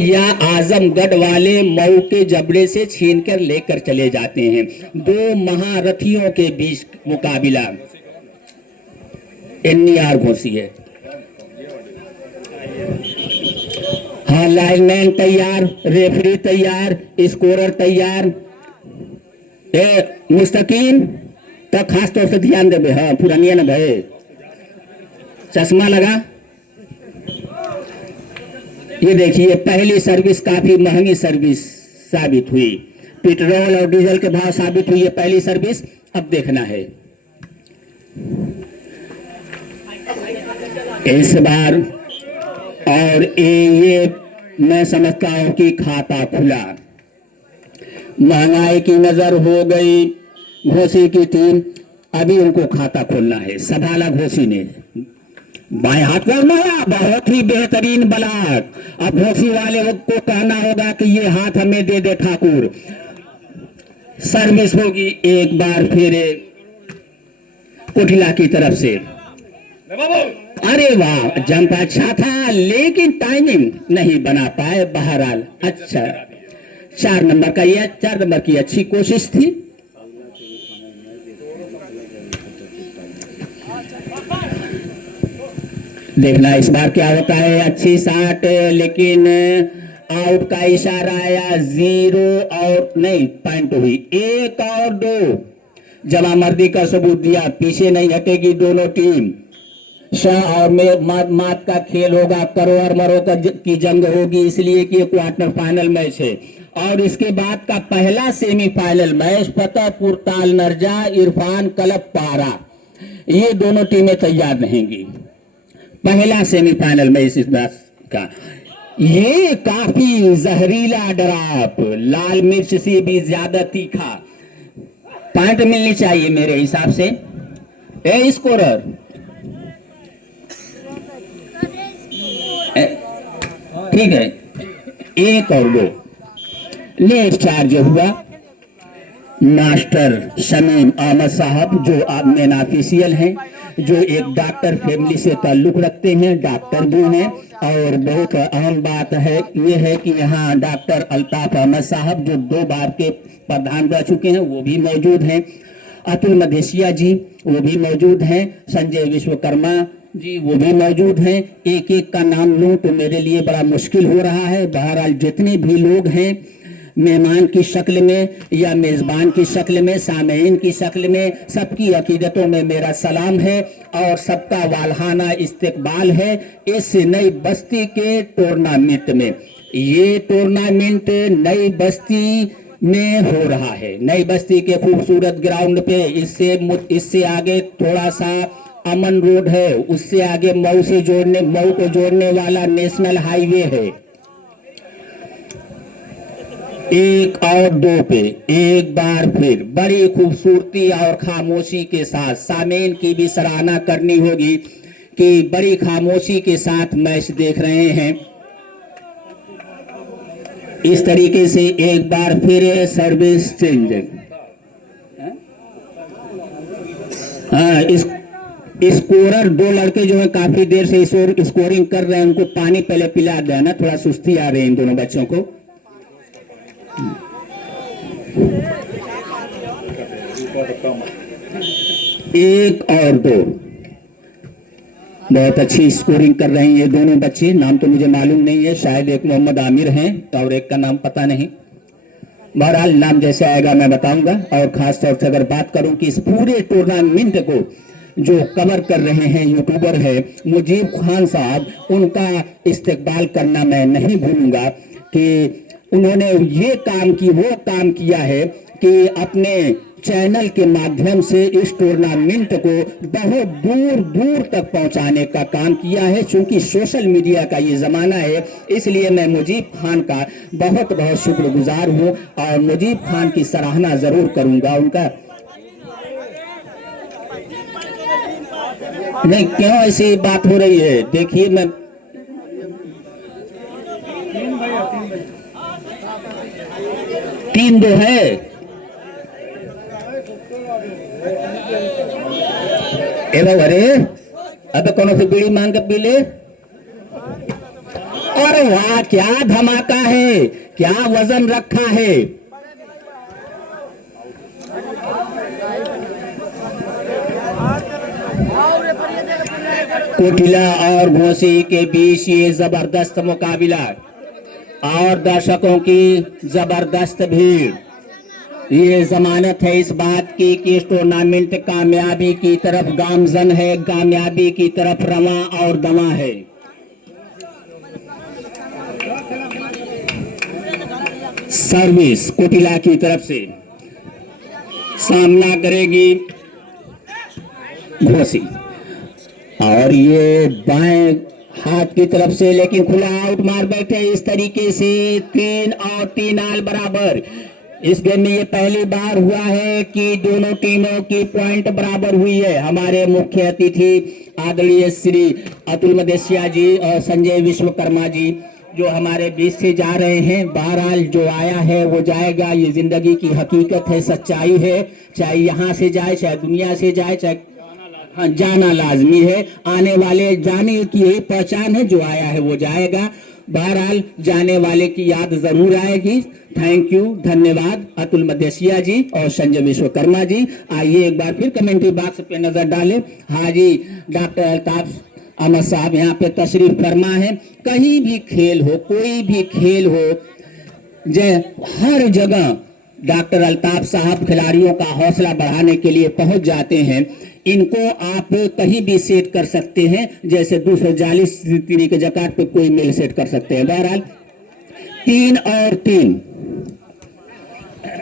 या आजमगढ़ वाले मऊ के जबड़े से छीनकर लेकर चले जाते हैं। दो महारथियों के बीच मुकाबला। एनआर घोसी है। हाँ, लाइनमैन तैयार, रेफरी तैयार, स्कोरर तैयार। मुस्तकीम तो खास तौर से ध्यान देवे। हाँ, पुरानिया न भय, चश्मा लगा। ये देखिए, पहली सर्विस काफी महंगी सर्विस साबित हुई। पेट्रोल और डीजल के भाव साबित हुई है पहली सर्विस। अब देखना है इस बार। और ये मैं समझता हूं कि खाता खुला। महंगाई की नजर हो गई घोसी की टीम। अभी उनको खाता खोलना है। संभाला घोसी ने, बाएं हाथ में मारा, बहुत ही बेहतरीन बलाक। अब घोसी वाले को कहना होगा कि ये हाथ हमें दे दे ठाकुर। सर्विस होगी एक बार फिर कुटिला की तरफ से। अरे वाह, जंप अच्छा था लेकिन टाइमिंग नहीं बना पाए। बहरहाल अच्छा, 4 नंबर का यह 4 नंबर की अच्छी कोशिश थी। देखना इस बार क्या होता है। अच्छी शॉट, लेकिन आउट का इशारा आया। 0 और नहीं, पॉइंट हुई। 1 और 2 जमामर्दी का सबूत दिया। पीछे नहीं हटेगी दोनों टीम। शाह और मात का खेल होगा। करो और मरो की जंग होगी, इसलिए कि क्वार्टर फाइनल मैच है। और इसके बाद का पहला सेमीफाइनल मैच फतेहपुर ताल नरजा इरफान क्लब पारा। ये दोनों टीमें तैयार रहेंगी। पहला सेमीफाइनल मैच इस बार का। ये काफी जहरीला ड्रॉप, लाल मिर्च से भी ज्यादा तीखा। पॉइंट मिलनी चाहिए मेरे हिसाब से। स्कोरर ठीक है, 1 और 2। लेट चार्ज हुआ। मास्टर शमीम अहमद साहब, जो आप मेन ऑफिशियल हैं, जो एक डॉक्टर फैमिली से ताल्लुक रखते हैं, डॉक्टर भी हैं। और बहुत अहम बात है ये है कि यहाँ डॉक्टर अल्ताफ अहमद साहब, जो 2 बार के प्रधान रह चुके हैं, वो भी मौजूद हैं। अतुल मधेसिया जी वो भी मौजूद हैं। संजय विश्वकर्मा जी वो भी मौजूद हैं। एक एक का नाम लूं तो मेरे लिए बड़ा मुश्किल हो रहा है। बहरहाल जितने भी लोग हैं, मेहमान की शक्ल में या मेजबान की शक्ल में, सामेईन की शक्ल में, सबकी अकीदतों में मेरा सलाम है और सबका वालहाना इस्तकबाल है इस नई बस्ती के टूर्नामेंट में। ये टूर्नामेंट नई बस्ती में हो रहा है, नई बस्ती के खूबसूरत ग्राउंड पे। इससे आगे थोड़ा सा अमन रोड है, उससे आगे मऊ को जोड़ने वाला नेशनल हाईवे है। 1 और 2 पे एक बार फिर बड़ी खूबसूरती और खामोशी के साथ सामेन की भी सराहना करनी होगी कि बड़ी खामोशी के साथ मैच देख रहे हैं। इस तरीके से एक बार फिर सर्विस चेंज। हाँ, इस स्कोरर 2 लड़के जो है काफी देर से स्कोरिंग कर रहे हैं, उनको पानी पहले पिला देना, थोड़ा सुस्ती आ रही है इन दोनों बच्चों को। 1 और 2 बहुत अच्छी स्कोरिंग कर रहे हैं ये दोनों बच्चे। नाम तो मुझे मालूम नहीं है, शायद एक मोहम्मद आमिर हैं और एक का नाम पता नहीं। बहरहाल नाम जैसे आएगा मैं बताऊंगा। और खास तौर से अगर बात करूं कि इस पूरे टूर्नामेंट को जो कवर कर रहे हैं यूट्यूबर है मुजीब खान साहब, उनका इस्तकबाल करना मैं नहीं भूलूंगा कि उन्होंने ये काम की वो काम किया है कि अपने चैनल के माध्यम से इस टूर्नामेंट को बहुत दूर दूर तक पहुंचाने का काम किया है। क्योंकि सोशल मीडिया का ये जमाना है, इसलिए मैं मुजीब खान का बहुत बहुत शुक्रगुजार हूं और मुजीब खान की सराहना जरूर करूंगा। उनका नहीं, क्यों ऐसी बात हो रही है? देखिए, मैं 3-2 है। अरे अबे कौन सी बीड़ी मांग के पी ले। और वाह क्या धमाका है, क्या वजन रखा है। कोटिला और घोसी के बीच ये जबरदस्त मुकाबला और दर्शकों की जबरदस्त भीड़, ये जमानत है इस बात की कि इस टूर्नामेंट कामयाबी की तरफ गामजन है, कामयाबी की तरफ रवा और दवा है। सर्विस कोटिला की तरफ से सामना करेगी घोसी, और ये बाएं हाथ की तरफ से लेकिन खुला आउट मार बैठे इस तरीके से 3 और 3 आल बराबर। इस गेम में ये पहली बार हुआ है कि दोनों टीमों की पॉइंट बराबर हुई है। हमारे मुख्य अतिथि आदरणीय श्री अतुल मदेशिया जी और संजय विश्वकर्मा जी जो हमारे बीच से जा रहे हैं। बहरहाल जो आया है वो जाएगा, ये जिंदगी की हकीकत है, सच्चाई है। चाहे यहाँ से जाए, चाहे दुनिया से जाए, चाहे हाँ जाना लाजमी है। आने वाले जाने की यही पहचान है, जो आया है वो जाएगा। बहरहाल जाने वाले की याद जरूर आएगी। थैंक यू, धन्यवाद अतुल मदेशिया जी और संजय विश्वकर्मा जी। आइए एक बार फिर कमेंट्री बॉक्स पे नजर डालें। हाजी डॉक्टर अल्ताफ अहमद साहब यहाँ पे तशरीफ फरमा है। कहीं भी खेल हो, कोई भी खेल हो, हर जगह डॉक्टर अल्ताफ साहब खिलाड़ियों का हौसला बढ़ाने के लिए पहुंच जाते हैं। इनको आप कहीं भी सेट कर सकते हैं, जैसे 240 तीरी के जकात पे कोई मेल सेट कर सकते हैं। बहरहाल 3 और 3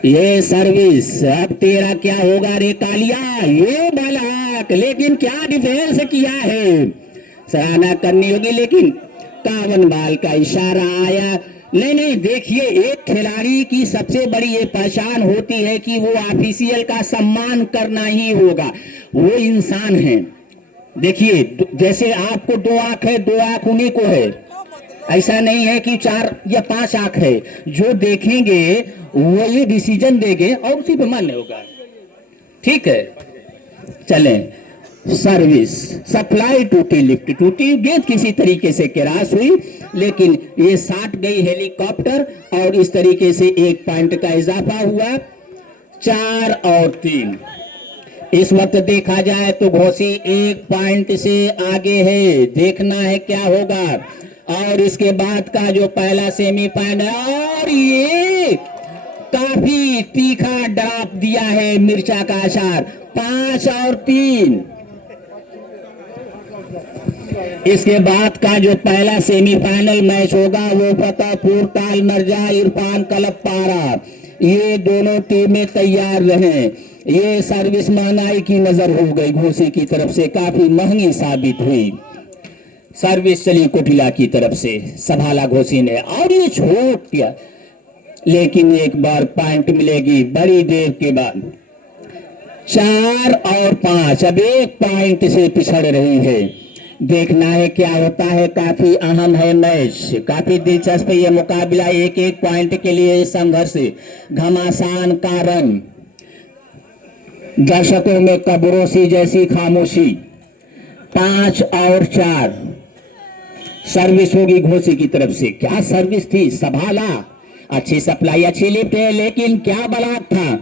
ये सर्विस। अब तेरा क्या होगा रे कालिया, ये बालक, लेकिन क्या डिफेंस किया है, सराहना करनी होगी। लेकिन 51 बाल का इशारा आया। नहीं, देखिए एक खिलाड़ी की सबसे बड़ी ये पहचान होती है कि वो ऑफिशियल का सम्मान करना ही होगा। वो इंसान है। देखिए जैसे आपको 2 आंख है, 2 आंख उन्हीं को है। ऐसा नहीं है कि 4 या 5 आंख है। जो देखेंगे वो ये डिसीजन देंगे और उसी पर मान्य होगा। ठीक है, चलें। सर्विस सप्लाई टूटी, लिफ्ट टूटी, गेंद किसी तरीके से क्रॉस हुई, लेकिन ये साट गई हेलीकॉप्टर और इस तरीके से 1 पॉइंट का इजाफा हुआ। 4 और 3। इस वक्त देखा जाए तो घोसी 1 पॉइंट से आगे है। देखना है क्या होगा। और इसके बाद का जो पहला सेमीफाइनल, और ये काफी तीखा ड्रॉप दिया है मिर्चा का अचार। 5 और 3। इसके बाद का जो पहला सेमीफाइनल मैच होगा वो फतेहपुर ताल मर्जा इरफान क्लब पारा। ये दोनों टीमें तैयार रहे। ये सर्विस महंगाई की नजर हो गई, घोसी की तरफ से काफी महंगी साबित हुई। सर्विस चली कोटिला की तरफ से, संभाला घोसी ने, और ये छोड़ दिया, लेकिन एक बार पॉइंट मिलेगी बड़ी देर के बाद। 4 और 5 अब 1 पॉइंट से पिछड़ रही है। देखना है क्या होता है। काफी अहम है मैच, काफी दिलचस्प ये मुकाबला। 1-1 पॉइंट के लिए संघर्ष, घमासान का रन, दर्शकों में कब्रों सी जैसी खामोशी। 5 और 4। सर्विस होगी घोसी की तरफ से। क्या सर्विस थी, संभाला, अच्छी सप्लाई, अच्छी लिफ्ट है, लेकिन क्या ब्लॉक था।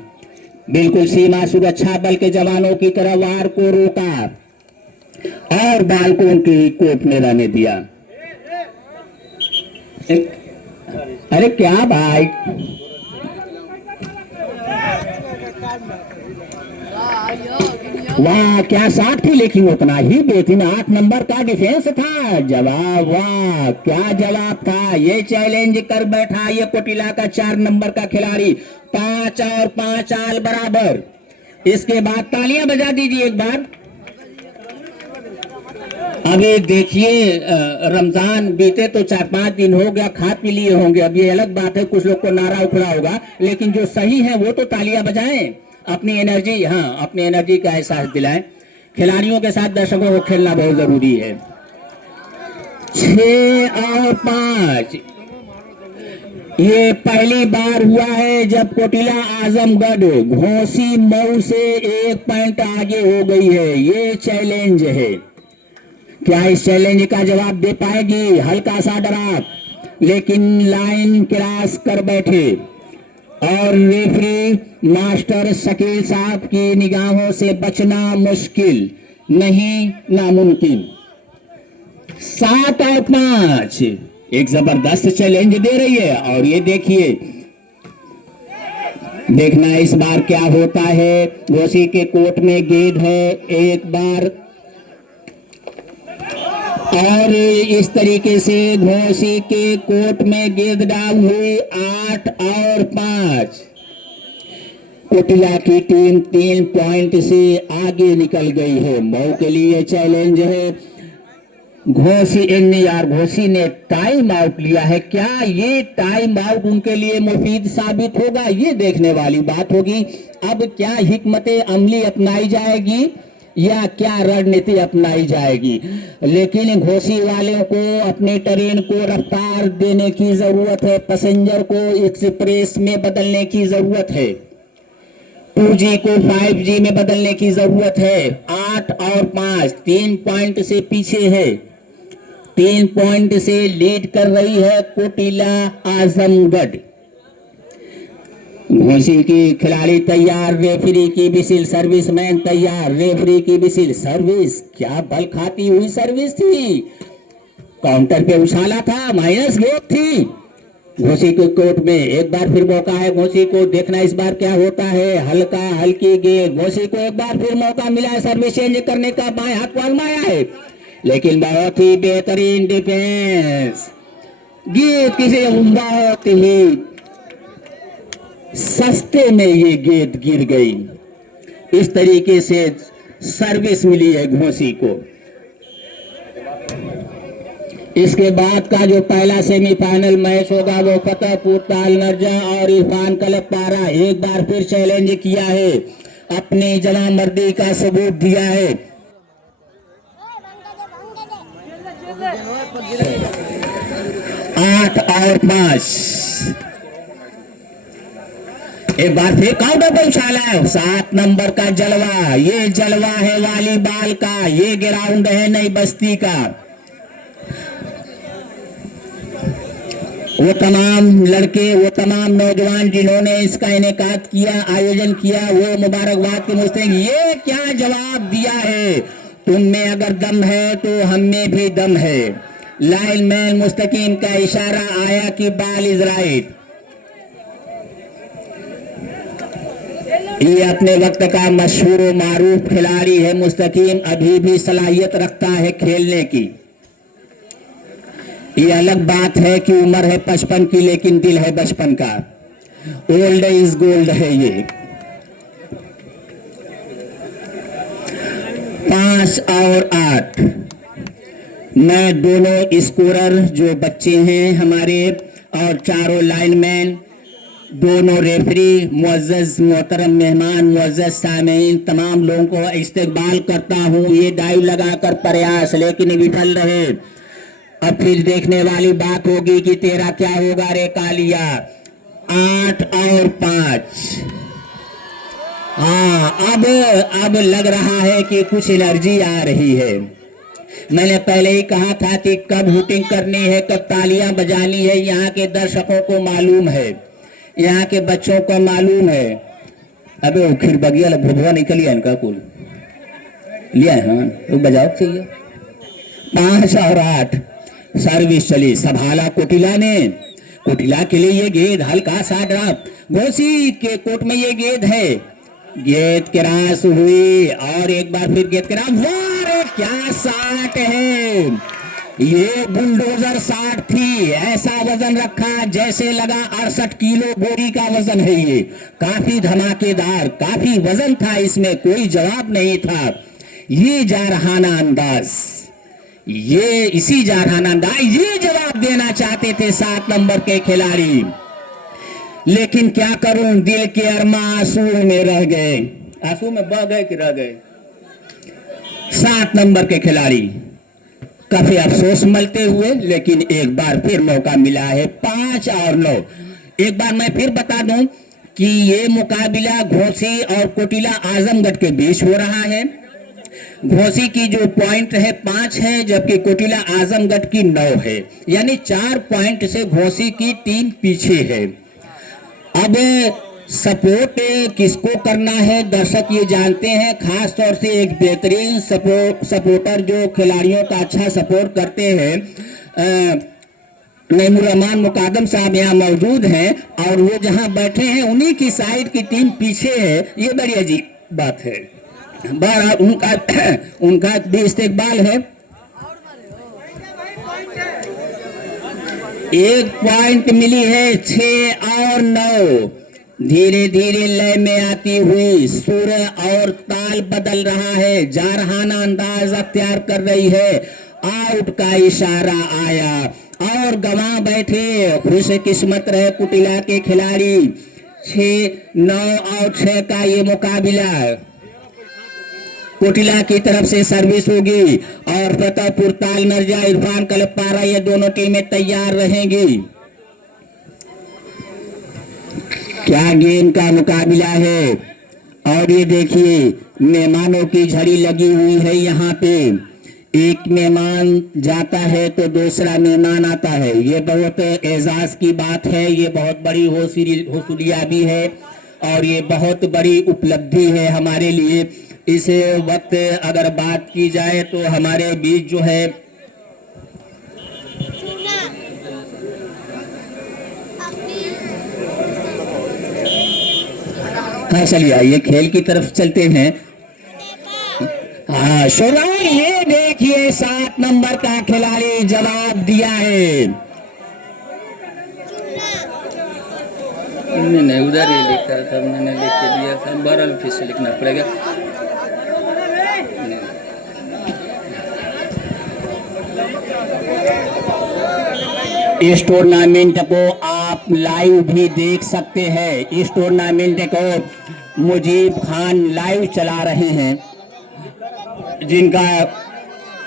बिल्कुल सीमा सुरक्षा बल के जवानों की तरह वार को रोका और बाल को उनकी कोर्ट में रहने दिया। अरे क्या भाई, वाह क्या शॉट थी, लेकिन उतना ही बेहतरीन 8 नंबर का डिफेंस था। जवाब, वाह क्या जवाब था। ये चैलेंज कर बैठा ये कोटिला का 4 नंबर का खिलाड़ी। 5 और 5 आल बराबर। इसके बाद तालियां बजा दीजिए एक बार। अभी देखिए रमजान बीते तो 4-5 दिन हो गया, खा पी लिए होंगे। अब ये अलग बात है, कुछ लोग को नारा उखड़ा होगा, लेकिन जो सही है वो तो तालियां बजाएं, अपनी एनर्जी, हाँ अपनी एनर्जी का एहसास दिलाएं। खिलाड़ियों के साथ दर्शकों को खेलना बहुत जरूरी है। 6 और 5। ये पहली बार हुआ है जब कोटिला आजमगढ़ घोसी मऊ से 1 पॉइंट आगे हो गई है। ये चैलेंज है, क्या इस चैलेंज का जवाब दे पाएगी? हल्का सा डराव, लेकिन लाइन क्रॉस कर बैठे और रेफरी मास्टर शकील साहब की निगाहों से बचना मुश्किल नहीं नामुमकिन। 7 और 5 एक जबरदस्त चैलेंज दे रही है और ये देखिए, देखना इस बार क्या होता है। घोसी के कोर्ट में गेंद है एक बार और इस तरीके से घोसी के कोर्ट में गेंद डाल हुई। 8 और 5 कोटिला की टीम 3 पॉइंट से आगे निकल गई है। मऊ के लिए चैलेंज है। घोसी ने टाइम आउट लिया है। क्या ये टाइम आउट उनके लिए मुफीद साबित होगा, ये देखने वाली बात होगी। अब क्या हिकमत अमली अपनाई जाएगी या क्या रणनीति अपनाई जाएगी, लेकिन घोसी वालों को अपने ट्रेन को रफ्तार देने की जरूरत है, पैसेंजर को एक्सप्रेस में बदलने की जरूरत है, 2G को 5G में बदलने की जरूरत है। 8 और 5 3 पॉइंट से पीछे है, 3 पॉइंट से लीड कर रही है कोटिला आजमगढ़। घोसी की खिलाड़ी तैयार, रेफरी की विसिल, सर्विसमैन तैयार, रेफरी की विसिल। सर्विस क्या बल खाती हुई सर्विस थी, काउंटर पे उछाला था, माइनस गेंद थी। घोसी के कोर्ट में एक बार फिर मौका है घोसी को, देखना इस बार क्या होता है। हल्का हल्की गेंद, घोसी को एक बार फिर मौका मिला है सर्विस चेंज करने का, बाएं हाथ को आजमाया है, लेकिन बहुत ही बेहतरीन डिफेंस। गेंद किसी बहुत ही सस्ते में ये गेंद गिर गई। इस तरीके से सर्विस मिली है घोसी को। इसके बाद का जो पहला सेमीफाइनल मैच होगा वो फतेहपुर तालनरजा और इरफान कलपारा। एक बार फिर चैलेंज किया है, अपनी जनामर्दी का सबूत दिया है। 8 और 5 एक बार फिर काउंटर पर उछाला है। 7 नंबर का जलवा, ये जलवा है वॉलीबॉल का, ये ग्राउंड है नई बस्ती का। वो तमाम लड़के, वो तमाम नौजवान जिन्होंने इसका इनेकाद किया, आयोजन किया, वो मुबारकबाद के मुस्तहिक। ये क्या जवाब दिया है, तुम में अगर दम है तो हम में भी दम है। लाइनमैन मुस्तकीम का इशारा आया कि बॉल इज राइट। ये अपने वक्त का मशहूर मारूफ खिलाड़ी है मुस्तकीम, अभी भी सलाहियत रखता है खेलने की। ये अलग बात है कि उम्र है 55 की, लेकिन दिल है बचपन का। ओल्ड इज गोल्ड है ये। 5 और 8 मैं दोनों स्कोरर जो बच्चे हैं हमारे और चारों लाइनमैन, दोनों रेफरी, मुअज़्ज़ज़ मोहतरम मेहमान, मुअज़्ज़ज़ सामीन, तमाम लोगों को इस्तकबाल करता हूँ। ये डाइव लगाकर प्रयास, लेकिन विफल रहे। अब फिर देखने वाली बात होगी कि तेरा क्या होगा रे कालिया। 8 और 5 हाँ, अब लग रहा है कि कुछ एनर्जी आ रही है। मैंने पहले ही कहा था कि कब हुटिंग करनी है, कब तालियां बजानी है, यहाँ के दर्शकों को मालूम है, यहाँ के बच्चों को मालूम है। अबे खिर बगिया भुभुआ निकल गया इनका कुल लिया है। हाँ तो बजाओ चाहिए। 5 और 8 सर्विस चली, संभाला कोटिला ने। कोटिला के लिए ये गेंद हल्का सा ड्रॉप, घोसी के कोर्ट में ये गेंद है, गेंद क्रॉस हुई और एक बार फिर गेंद क्रॉस। क्या शॉट है, ये बुलडोजर शॉट थी। ऐसा वजन रखा जैसे लगा 68 किलो बोरी का वजन है। ये काफी धमाकेदार, काफी वजन था इसमें, कोई जवाब नहीं था। ये जारहाना अंदाज, ये इसी जारहाना अंदाज, ये जवाब देना चाहते थे 7 नंबर के खिलाड़ी, लेकिन क्या करूं, दिल के अरमा आंसू में रह गए। आंसू में बह गए कि रह गए। 7 नंबर के खिलाड़ी काफी अफसोस मलते हुए, लेकिन एक बार फिर मौका मिला है। 5 और 9 एक बार मैं फिर बता दूं कि ये मुकाबला घोसी और कोटिला आजमगढ़ के बीच हो रहा है। घोसी की जो पॉइंट है 5 है, जबकि कोटिला आजमगढ़ की 9 है, यानी 4 पॉइंट से घोसी की 3 पीछे है। अब सपोर्ट किसको करना है दर्शक ये जानते हैं, खास तौर से एक बेहतरीन सपोर्टर जो खिलाड़ियों का अच्छा सपोर्ट करते हैं, नईमुर्रहमान मुकादम साहब यहाँ मौजूद हैं, और वो जहाँ बैठे हैं उन्हीं की साइड की टीम पीछे है। ये बड़ी अजीब बात है। बहरहाल उनका भी इस्तेकबाल है। 1 पॉइंट मिली है, 6 और 9। धीरे धीरे लय में आती हुई सुर और ताल बदल रहा है, जारहाना अंदाज अख्तियार कर रही है। आउट का इशारा आया और गंवा बैठे, खुश किस्मत रहे कुटिला के खिलाड़ी। 6, 9 और 6 का ये मुकाबला कोटिला की तरफ से सर्विस होगी और फतेहपुर ताल मिर्जा इरफान कलपारा ये दोनों टीमें तैयार रहेंगी। क्या गेम का मुकाबला है। और ये देखिए मेहमानों की झड़ी लगी हुई है। यहाँ पे एक मेहमान जाता है तो दूसरा मेहमान आता है, ये बहुत एजाज की बात है, ये बहुत बड़ी हौसलियाबी है और ये बहुत बड़ी उपलब्धि है हमारे लिए। इस वक्त अगर बात की जाए तो हमारे बीच जो है हाँ, चलिए आइए खेल की तरफ चलते हैं। हाँ शुरू, ये देखिए 7 नंबर का खिलाड़ी जवाब दिया है। नहीं उधर ही लिखा था, मैंने लिख के दिया था, बहरहाल फिर से लिखना पड़ेगा। इस टूर्नामेंट को आप लाइव भी देख सकते हैं। इस टूर्नामेंट को मुजीब खान लाइव चला रहे हैं, जिनका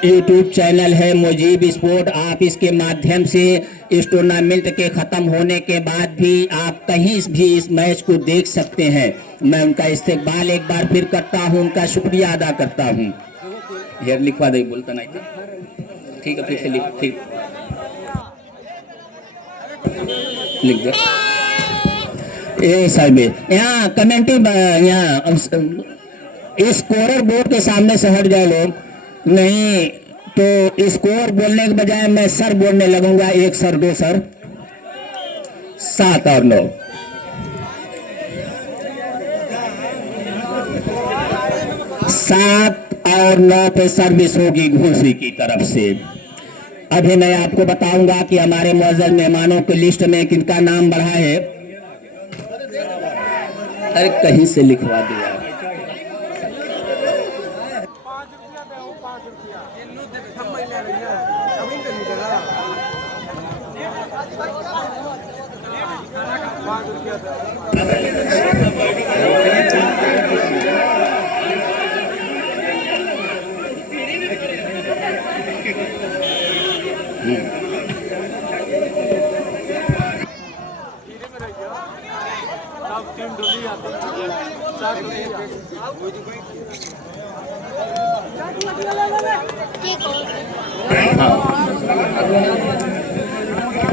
YouTube चैनल है मुजीब स्पोर्ट। आप इसके माध्यम से इस टूर्नामेंट के ख़त्म होने के बाद भी आप कहीं भी इस मैच को देख सकते हैं। मैं उनका इस्तेकबाल एक बार फिर करता हूं, उनका शुक्रिया अदा करता हूं। यार लिखवा दे, बोलता नहीं था, ठीक है फिर से लिख दे। ये साहब यहाँ कमेंटी, यहाँ स्कोरर बोर्ड के सामने से हट जाए लोग, नहीं तो स्कोर बोलने के बजाय मैं सर बोलने लगूंगा। 1 सर 2 सर 7 और 9। सात और 9 पे सर्विस होगी घोसी की तरफ से। अभी मैं आपको बताऊंगा कि हमारे मुअज़्ज़ज़ मेहमानों की लिस्ट में किनका नाम बढ़ा है। अरे कहीं से लिखवा दिया।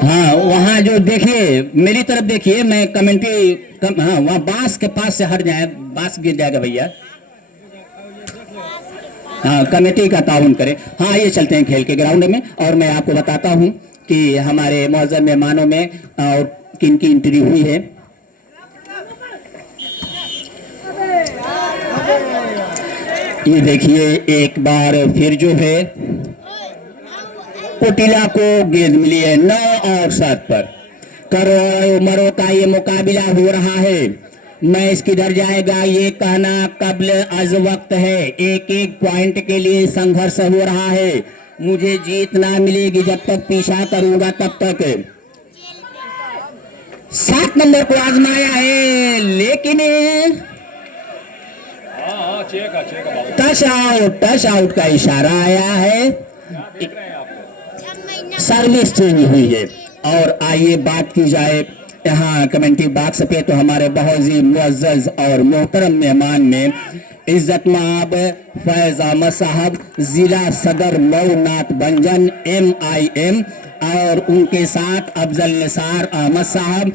हाँ वहाँ जो देखिए मेरी तरफ देखिए, मैं कमेंट्री हाँ वहाँ बांस के पास से हट जाए, बांस गिर जाएगा भैया। हाँ कमेटी का ताउन करें। हाँ ये चलते हैं खेल के ग्राउंड में और मैं आपको बताता हूँ कि हमारे मुअज़्ज़ज़ मेहमानों में और किन की एंट्री हुई है। ये देखिए एक बार फिर जो है कोटिला को गेंद मिली है 9 और 7 पर। करोड़ों उम्रों का ये मुकाबला हो रहा है। मैच किधर जाएगा ये कहना कब्ल अज वक्त है। एक एक पॉइंट के लिए संघर्ष हो रहा है। मुझे जीत ना मिलेगी जब तक पीछा करूंगा तब तक। 7 नंबर को आजमाया है लेकिन टच आउट का इशारा आया है। सर्विस चेंज हुई है। और आइए बात की जाए यहाँ कमेंट्री बॉक्स पे तो हमारे बहुत ही मुअज़्ज़ज़ और मोहतरम मेहमान ने इज्जत माब फैज अहमद साहब, जिला सदर मऊ नाथ भंजन MIM, और उनके साथ अफजल निसार अहमद साहब,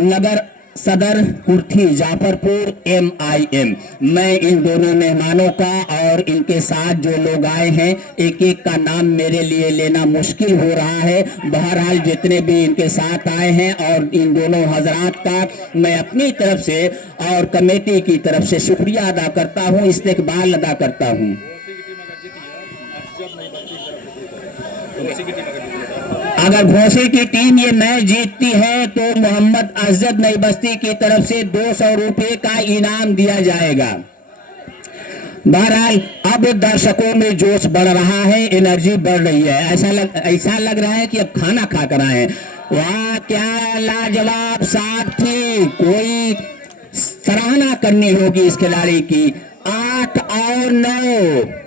नगर सदर कुर्थी जाफरपुर MIM। मैं इन दोनों मेहमानों का और इनके साथ जो लोग आए हैं, एक एक का नाम मेरे लिए लेना मुश्किल हो रहा है। बहरहाल जितने भी इनके साथ आए हैं और इन दोनों हजरात का मैं अपनी तरफ से और कमेटी की तरफ से शुक्रिया अदा करता हूँ, इस्तकबाल अदा करता हूँ। अगर घोसी की टीम ये मैच जीतती है तो मोहम्मद अजद नई बस्ती की तरफ से 200 रुपए का इनाम दिया जाएगा। बहरहाल अब दर्शकों में जोश बढ़ रहा है, एनर्जी बढ़ रही है। ऐसा लग रहा है कि अब खाना खा कर आए। वाह क्या लाजवाब साथ थी, कोई सराहना करनी होगी इस खिलाड़ी की। 8 और 9,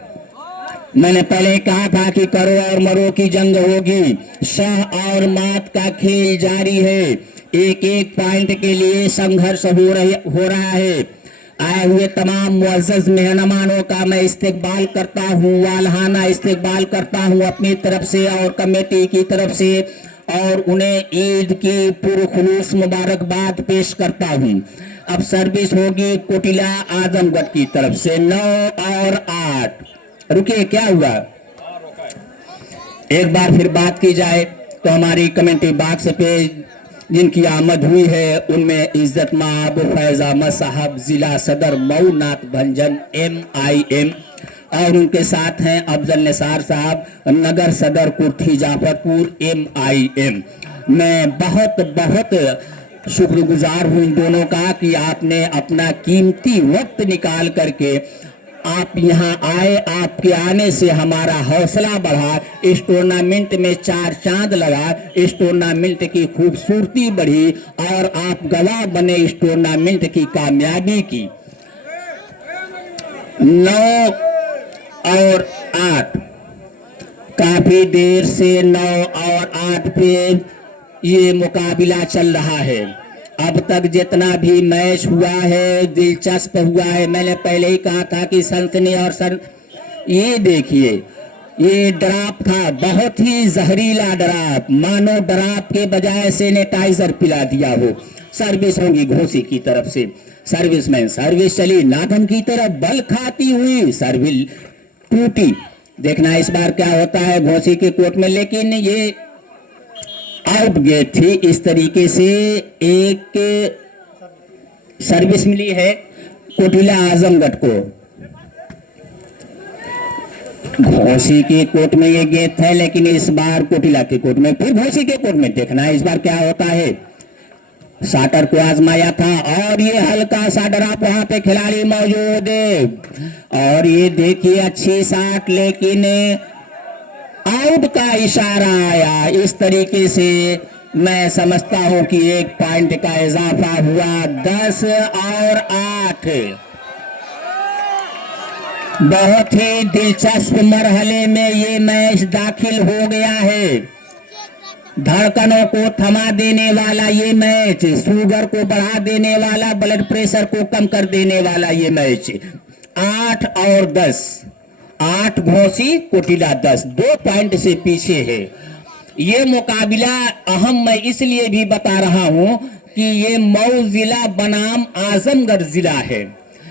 मैंने पहले कहा था कि करो और मरो की जंग होगी। शाह और मात का खेल जारी है, एक एक पॉइंट के लिए संघर्ष हो रहा है। आए हुए तमाम मुअज़्ज़ज़ मेहमानों का मैं इस्तकबाल करता हूँ, वालहाना इस्तकबाल करता हूँ अपनी तरफ से और कमेटी की तरफ से, और उन्हें ईद की पुरखुलूस मुबारकबाद पेश करता हूँ। अब सर्विस होगी कोटिला आजमगढ़ की तरफ से। 9 और 8, रुकिए क्या हुआ, एक बार फिर बात की जाए तो हमारी कमेंट्री बॉक्स पे जिनकी आमद हुई है उनमें इज्जत माब फैज अहमद साहब, जिला सदर मऊ नाथ भंजन MIM, और उनके साथ हैं अफजल निसार साहब, नगर सदर कुर्थी जाफरपुर MIM। मैं बहुत बहुत शुक्रगुजार हूँ इन दोनों का कि आपने अपना कीमती वक्त निकाल करके आप यहाँ आए। आपके आने से हमारा हौसला बढ़ा, इस टूर्नामेंट में 4 चांद लगा, इस टूर्नामेंट की खूबसूरती बढ़ी और आप गवाह बने इस टूर्नामेंट की कामयाबी की। 9 और 8, काफी देर से 9 और 8 पे ये मुकाबला चल रहा है। अब तक जितना भी मैच हुआ है दिलचस्प हुआ है। मैंने पहले ही कहा था कि सनसनी और ये देखिए, ये ड्राप था, बहुत ही जहरीला ड्राप, मानो ड्राप के बजाय सैनिटाइजर पिला दिया हो। सर्विस होगी घोसी की तरफ से, सर्विसमैन सर्विस चली नागन की तरफ, बल खाती हुई सर्विस टूटी। देखना इस बार क्या होता है घोसी के कोर्ट में, लेकिन ये आउट गेट थी। इस तरीके से एक सर्विस मिली है कोटिला आजमगढ़ को। घोसी के कोर्ट में ये गेट है, लेकिन इस बार कोटिला के कोर्ट में, फिर घोसी के कोर्ट में। देखना है इस बार क्या होता है। शाटर को आजमाया था और ये हल्का सा ड्रॉप, वहां पे खिलाड़ी मौजूद है और ये देखिए अच्छी शॉट, लेकिन आउट का इशारा आया। इस तरीके से मैं समझता हूं कि 1 पॉइंट का इजाफा हुआ। 10 और 8, बहुत ही दिलचस्प मरहले में ये मैच दाखिल हो गया है। धड़कनों को थमा देने वाला ये मैच, शुगर को बढ़ा देने वाला, ब्लड प्रेशर को कम कर देने वाला ये मैच। 8 और 10, 8 घोसी कोटिला 10, 2 पॉइंट से पीछे है। ये मुकाबला अहम मैं इसलिए भी बता रहा हूं कि ये मऊ जिला बनाम आजमगढ़ जिला है,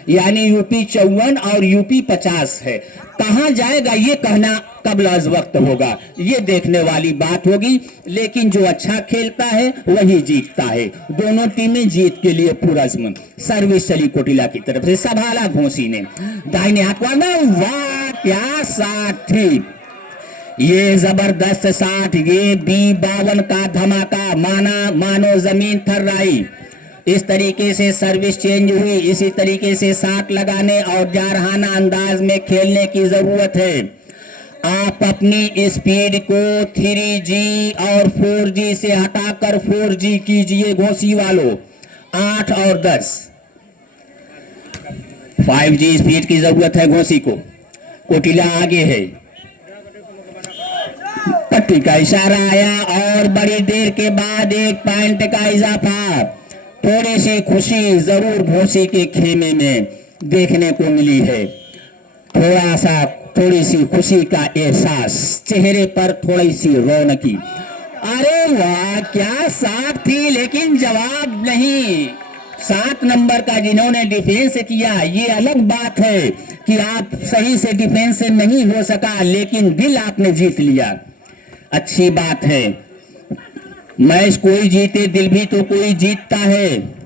यानी UP 54 और UP 50 है। कहां जाएगा ये कहना कबल अज वक्त होगा, ये देखने वाली बात होगी। लेकिन जो अच्छा खेलता है वही जीतता है। दोनों टीमें जीत के लिए पुरज़्म। सर्विस चली कोटिला की तरफ से, संभाला घोसी ने, दाहिने हाथ वाला, वाह क्या शॉट थी, ये जबरदस्त शॉट, ये B52 का धमाका, मानो जमीन थर्राई। इस तरीके से सर्विस चेंज हुई, इसी तरीके से शॉट लगाने और जारहाना अंदाज में खेलने की जरूरत है। आप अपनी स्पीड को 3G और 4G से हटाकर 4G कीजिए घोसी वालों। 8 और 10, 5G स्पीड की जरूरत है घोसी को। कोटिला आगे है, पट्टी का इशारा आया और बड़ी देर के बाद 1 पॉइंट का इजाफा। थोड़ी सी खुशी जरूर घोसी के खेमे में देखने को मिली है। थोड़ी सी खुशी का एहसास, चेहरे पर थोड़ी सी रौनकी। अरे वाह, क्या साफ थी, लेकिन जवाब नहीं। 7 नंबर का जिन्होंने डिफेंस किया, ये अलग बात है कि आप सही से डिफेंस नहीं हो सका, लेकिन दिल आपने जीत लिया, अच्छी बात है। मैच कोई जीते, दिल भी तो कोई जीतता है।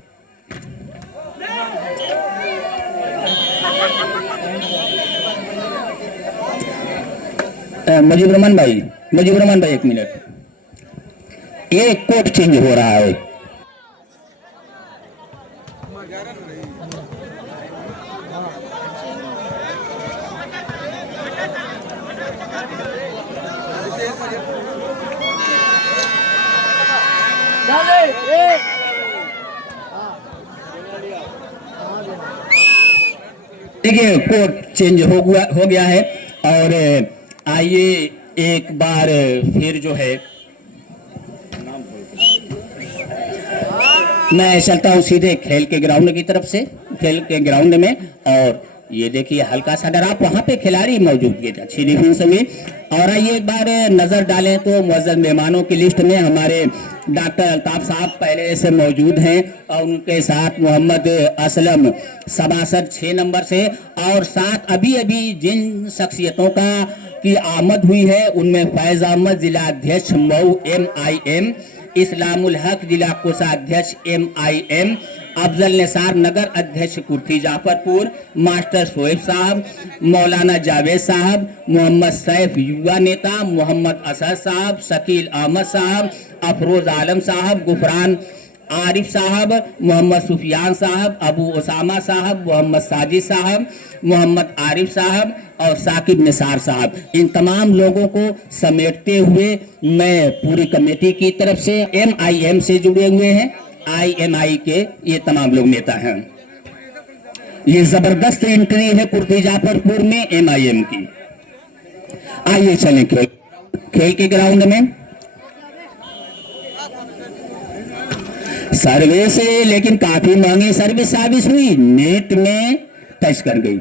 मुजीबर रहमान भाई 1 मिनट, एक कोट चेंज हो रहा है। देखिए कोड चेंज हो गया है। और आइए एक बार फिर जो है मैं चलता हूँ सीधे खेल के ग्राउंड की तरफ से, खेल के ग्राउंड में। और ये देखिए हल्का सा अगर आप वहां पे खिलाड़ी मौजूद थे अच्छी डिफेंस में। और आइए एक बार नजर डालें तो मुअज़्ज़ज़ मेहमानों की लिस्ट में हमारे डॉक्टर अल्ताफ साहब पहले से मौजूद हैं और उनके साथ मोहम्मद असलम सभासद 6 नंबर से। और साथ अभी अभी जिन शख्सियतों का की आमद हुई है उनमें फैज अहमद जिला अध्यक्ष मऊ MIM, इस्लामुल हक जिला कोषाध्यक्ष MIM, अफजल निसार नगर अध्यक्ष कुर्थी जाफरपुर, मास्टर शोएब साहब, मौलाना जावेद साहब, मोहम्मद सैफ युवा नेता, मोहम्मद असद साहब, शकील अहमद साहब, अफरोज आलम साहब, गुफरान आरिफ साहब, मोहम्मद सुफियान साहब, अबू उसामा साहब, मोहम्मद साजिद साहब, मोहम्मद आरिफ साहब और साकिब निसार साहब। इन तमाम लोगों को समेटते हुए मैं पूरी कमेटी की तरफ से MIM से जुड़े हुए हैं, IMI के ये तमाम लोग नेता हैं। ये जबरदस्त एंट्री है कुर्थी जाफरपुर में MIM की। आइए चलें खेल के ग्राउंड में। सर्विस लेकिन काफी महंगी सर्विस हुई, नेट में टच कर गई।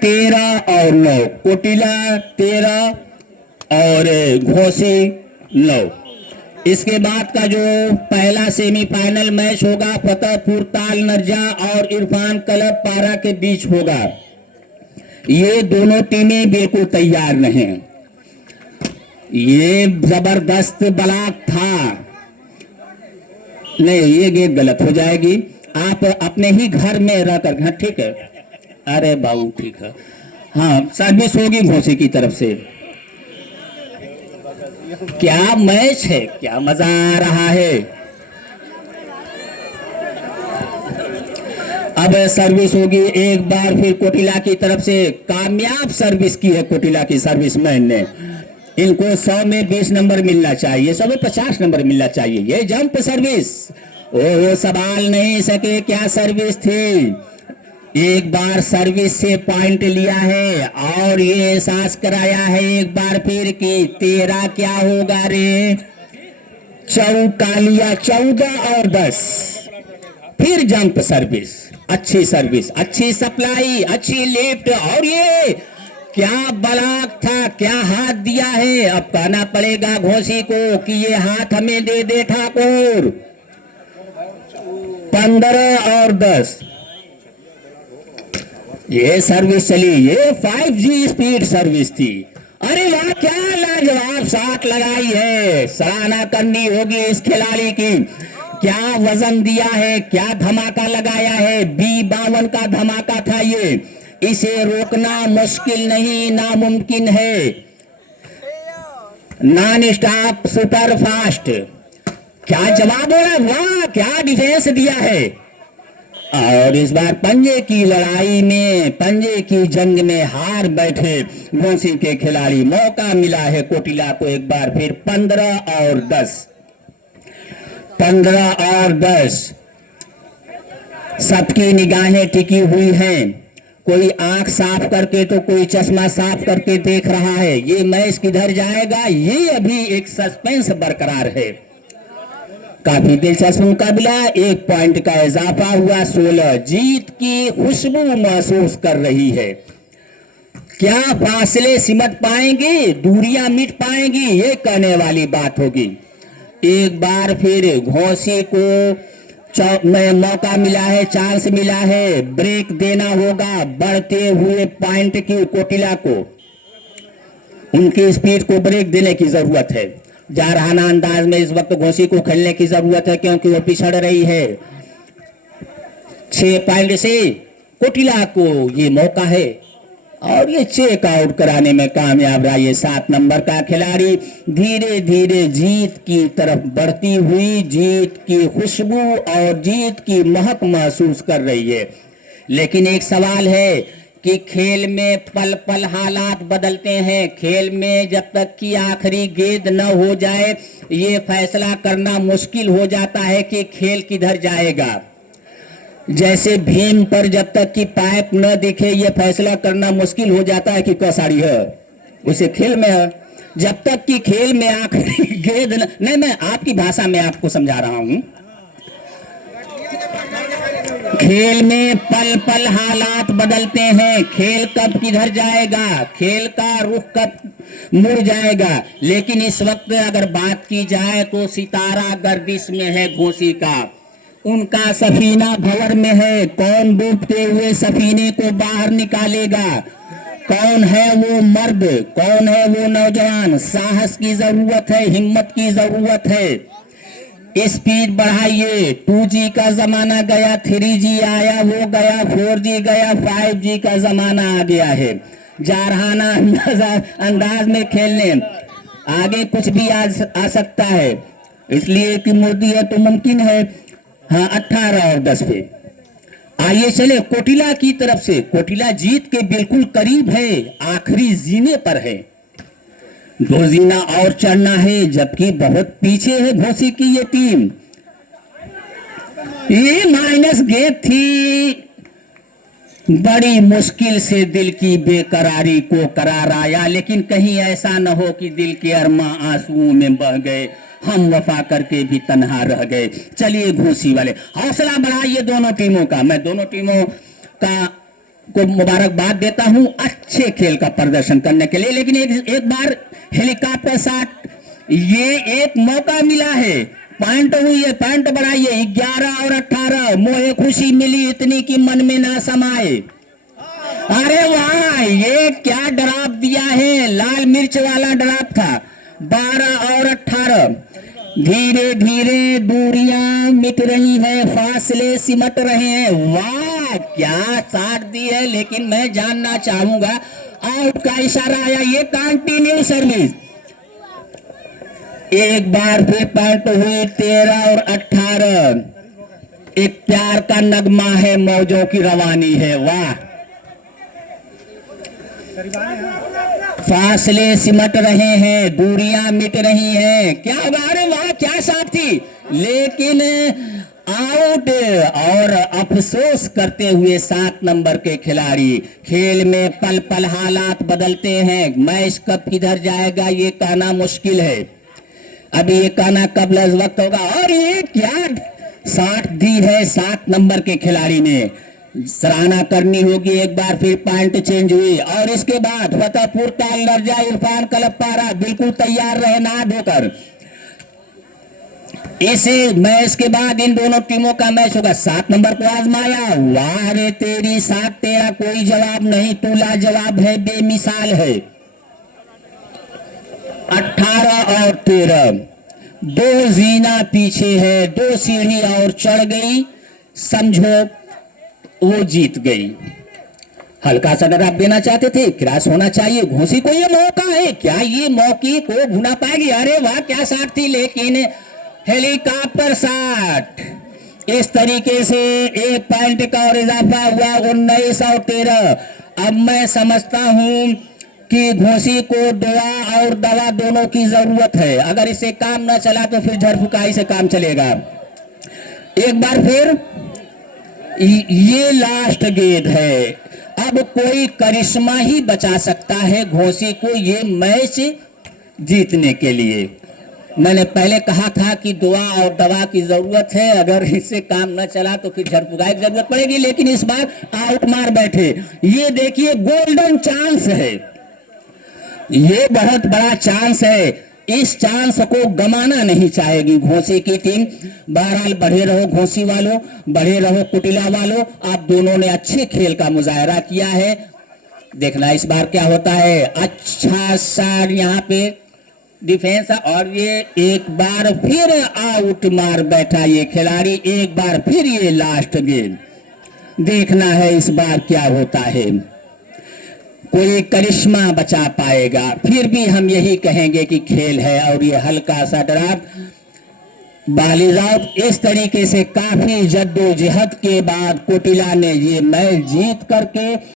13 और 9, कोटिला 13 और घोसी 9। इसके बाद का जो पहला सेमीफाइनल मैच होगा फतेहपुर ताल नरजा और इरफान क्लब पारा के बीच होगा। ये दोनों टीमें बिल्कुल तैयार नहीं, ये जबरदस्त ब्लॉक था। नहीं, ये गेट गलत हो जाएगी, आप अपने ही घर में रहकर। हाँ ठीक है, अरे बाबू ठीक है। हाँ सर्विस होगी घोसी की तरफ से। क्या मैच है, क्या मजा आ रहा है। अब सर्विस होगी एक बार फिर कोटिला की तरफ से। कामयाब सर्विस की है कोटिला की सर्विसमैन ने। इनको 100 में 20 नंबर मिलना चाहिए, 100 में 50 नंबर मिलना चाहिए। ये जंप सर्विस वो संभाल नहीं सके, क्या सर्विस थी। एक बार सर्विस से पॉइंट लिया है और ये एहसास कराया है एक बार फिर कि 13 क्या होगा रे। चौका लिया, 14 और 10। फिर जंप सर्विस, अच्छी सर्विस, अच्छी सप्लाई, अच्छी लिफ्ट। और ये क्या ब्लॉक था, क्या हाथ दिया है। अब कहना पड़ेगा घोसी को कि ये हाथ हमें दे दे ठाकुर। 15 और 10 ये सर्विस चली, ये 5G स्पीड सर्विस थी। अरे वाह, क्या लाजवाब शॉट लगाई है, सराहना करनी होगी इस खिलाड़ी की। क्या वजन दिया है, क्या धमाका लगाया है। B52 का धमाका था ये, इसे रोकना मुश्किल नहीं नामुमकिन है। नॉन स्टॉप सुपर फास्ट, क्या जवाब है, वाह क्या डिफेंस दिया है। और इस बार पंजे की लड़ाई में, पंजे की जंग में हार बैठे घोसी के खिलाड़ी। मौका मिला है कोटिला को एक बार फिर। 15 और 10, 15 और 10। सबकी निगाहें टिकी हुई हैं कोई आंख साफ करके तो कोई चश्मा साफ करके देख रहा है। ये मैच किधर जाएगा, ये अभी एक सस्पेंस बरकरार है। काफी दिलचस्प मुकाबला, 1 पॉइंट का इजाफा हुआ, 16। जीत की खुशबू महसूस कर रही है। क्या फासले सिमट पाएंगे, दूरियां मिट पाएंगी, ये कहने वाली बात होगी। एक बार फिर घोसी को में मौका मिला है, चांस मिला है, ब्रेक देना होगा बढ़ते हुए पॉइंट की कोटिला को। उनकी स्पीड को ब्रेक देने की जरूरत है। जारहाना अंदाज में इस वक्त घोसी को खेलने की जरूरत है, क्योंकि वो पिछड़ रही है। 6 पॉइंट से कोटिला को ये मौका है और ये चेक आउट कराने में कामयाब रहा। ये 7 नंबर का खिलाड़ी धीरे धीरे जीत की तरफ बढ़ती हुई जीत की खुशबू और जीत की महक महसूस कर रही है। लेकिन एक सवाल है कि खेल में पल पल हालात बदलते हैं। खेल में जब तक कि आखिरी गेंद न हो जाए ये फैसला करना मुश्किल हो जाता है कि खेल किधर जाएगा। जैसे भीम पर जब तक कि पाइप न दिखे ये फैसला करना मुश्किल हो जाता है कि कसाड़ी है। उसे खेल में है, जब तक कि खेल में आखिरी गेंद नहीं, मैं आपकी भाषा में आपको समझा रहा हूं। खेल में पल पल हालात बदलते हैं। खेल कब किधर जाएगा, खेल का रुख कब मुड़ जाएगा। लेकिन इस वक्त अगर बात की जाए तो सितारा गर्दिश में है घोसी का। उनका सफीना भंवर में है। कौन डूबते हुए सफीने को बाहर निकालेगा, कौन है वो मर्द, कौन है वो नौजवान। साहस की जरूरत है, हिम्मत की जरूरत है। स्पीड बढ़ाइए। 2G का जमाना गया, 3G आया वो गया, 4G गया, 5G का जमाना आ गया है। जारहाना अंदाज में खेलने आगे कुछ भी आ सकता है, इसलिए कि मोदी है तो मुमकिन है। हाँ 18 और 10 पे आइए चले कोटिला की तरफ से। कोटिला जीत के बिल्कुल करीब है, आखिरी जीने पर है। 2 जीना और चढ़ना है, जबकि बहुत पीछे है घोसी की ये टीम। ये माइनस गेंद थी, बड़ी मुश्किल से दिल की बेकरारी को करार आया। लेकिन कहीं ऐसा न हो कि दिल के अरमा आंसुओं में बह गए, हम वफा करके भी तन्हा रह गए। चलिए घोसी वाले हौसला बढ़ाइए दोनों टीमों का। मैं दोनों टीमों को मुबारकबाद देता हूं अच्छे खेल का प्रदर्शन करने के लिए। लेकिन एक बार हेलीकॉप्टर शॉट, ये एक मौका मिला है, पॉइंट हुई है, पॉइंट बढ़ाइए। 11 और 18 मोहे खुशी मिली इतनी कि मन में ना समाए। अरे वाह, ये क्या ड्राप दिया है, लाल मिर्च वाला ड्राप था। 12 और 18 धीरे धीरे दूरियां मिट रही हैं, फासले सिमट रहे हैं। वाह क्या शॉट दी है। लेकिन मैं जानना चाहूंगा, आउट का इशारा आया, ये कंटिन्यू सर्विस। एक बार फिर पॉइंट हुई 13 और 18। एक प्यार का नगमा है, मौजों की रवानी है। वाह, फासले सिमट रहे हैं, दूरियां मिट रही हैं। क्या बारे, वाह क्या शॉट थी। लेकिन आउट और अफसोस करते हुए 7 नंबर के खिलाड़ी। खेल में पल पल हालात बदलते हैं, मैच कब किधर जाएगा ये कहना मुश्किल है। अभी ये कहना कब लज वक्त होगा। और ये क्या शॉट दी है 7 नंबर के खिलाड़ी ने, सराहना करनी होगी। एक बार फिर पॉइंट चेंज हुई और इसके बाद फतेहपुर का लर्जा इरफान कलपारा बिल्कुल तैयार रहे नहा धोकर। इस मैच के बाद इन दोनों टीमों का मैच होगा। 7 नंबर को आजमाया, वाह रे तेरी 7 तेरा कोई जवाब नहीं, तू लाजवाब है, बेमिसाल है। 18 और 13 2 जीना पीछे है, 2 सीढ़ी और चढ़ गई, समझो वो जीत गई। हल्का सा डर आप देना चाहते थे, क्रैश होना चाहिए। घोसी को ये मौका है, क्या ये मौके को भुना पाएगी। अरे वाह क्या शॉट थी, लेकिन हेलीकॉप्टर शॉट। इस तरीके से 1 पॉइंट का और इजाफा हुआ 19 और 13। अब मैं समझता हूं कि घोसी को दुआ और दवा दोनों की जरूरत है। अगर इसे काम न चला तो फिर झड़फुकाई से काम चलेगा। एक बार फिर ये लास्ट गेंद है। अब कोई करिश्मा ही बचा सकता है घोसी को ये मैच जीतने के लिए। मैंने पहले कहा था कि दुआ और दवा की जरूरत है, अगर इससे काम न चला तो फिर झड़फुगाई की जरूरत पड़ेगी, लेकिन इस बार आउट मार बैठे। ये देखिए गोल्डन चांस है, ये बहुत बड़ा चांस है, इस चांस को गमाना नहीं चाहेगी घोसी की टीम। बहरहाल बढ़े रहो घोसी वालों, बढ़े रहो कुटिला वालों, आप दोनों ने अच्छे खेल का मुजाहरा किया है। देखना इस बार क्या होता है। अच्छा सा यहाँ पे डिफेंस, और ये एक बार फिर आउट मार बैठा ये खिलाड़ी, एक बार फिर ये लास्ट गेम। देखना है इस बार क्या होता है, कोई करिश्मा बचा पाएगा। फिर भी हम यही कहेंगे कि खेल है, और ये हल्का सा डराव बालिजात इस तरीके से काफी जद्दोजहद के बाद कोटिला ने ये मैच जीत करके